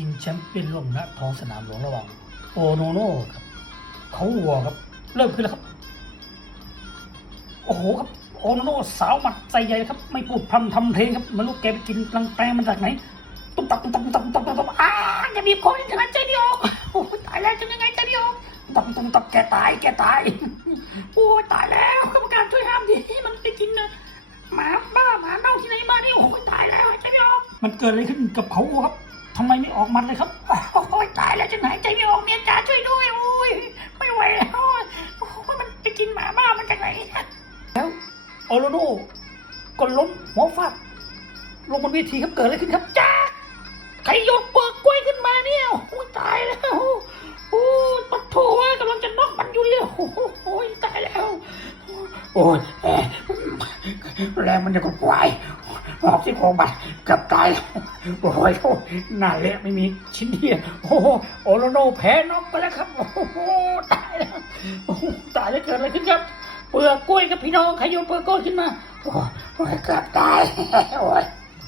ชิงแชมป์เปี้ยนโลกณท้องสนามหลวงระหว่างโอโนโน่ครับ เขาวัวครับ เริ่มขึ้นแล้วครับ โอ้โหครับโอโนโน่สาวหมัดใส่ใหญ่ครับ ไม่พูดพร่ำทำเพลงครับไมันลูกแกไปกินกลังแปลงมาจากไหนตุ๊บตับตุ๊บตับตุ๊บตับตุ๊บตับอ้าจะบีบคออย่างนั้นใจเดียวโอ้ยตายแล้วจะยังไงใจเดียวตุ๊บตับตุ๊บตับแกตายแกตายโอ้ยตายแล้วกรรมการช่วยห้ามดิมันไปกินนะหมาบ้าหมาเน่าที่ไหนมาเนี่ยโอ้ยตายแล้วใจเดียวมันเกิดอะไรขึ้นกับเขาครับ ออกมันเลยครับ โอ้ยตายแล้วจะหายใจไม่ออกเมียจ๋าช่วยด้วยโอ้ยไม่ไหวแล้วโอ้ยมันไปกินหมาบ้ามันจากไหนแล้วโอโลโนก็ล้มหัวฟาดลงบนเวทีครับเกิดอะไรขึ้นครับจ้าใครยกเปลือกกล้วยขึ้นมาเนี่ยโอ้ยตายแล้วโอ้ยปัดโถว่ากำลังจะน็อกมันอยู่เลยโอ้โอ้ยตายแล้ว โอ้ยแหมแรงมันจะก็ควาย หอกที่โครงบัดเกือบตายแล้วโอ้ยโอ้หน้าเละไม่มีชิ้นเดียวโอ้โหโอโลโนแพ้น็อกไปแล้วครับ โอ้โหตายแล้วตายแล้วเกิดอะไรขึ้นครับเปลือกกล้วยกับพี่น้องใครโยนเปลือกกล้วยขึ้นมาโอ้ยเกือบตายโอ้ย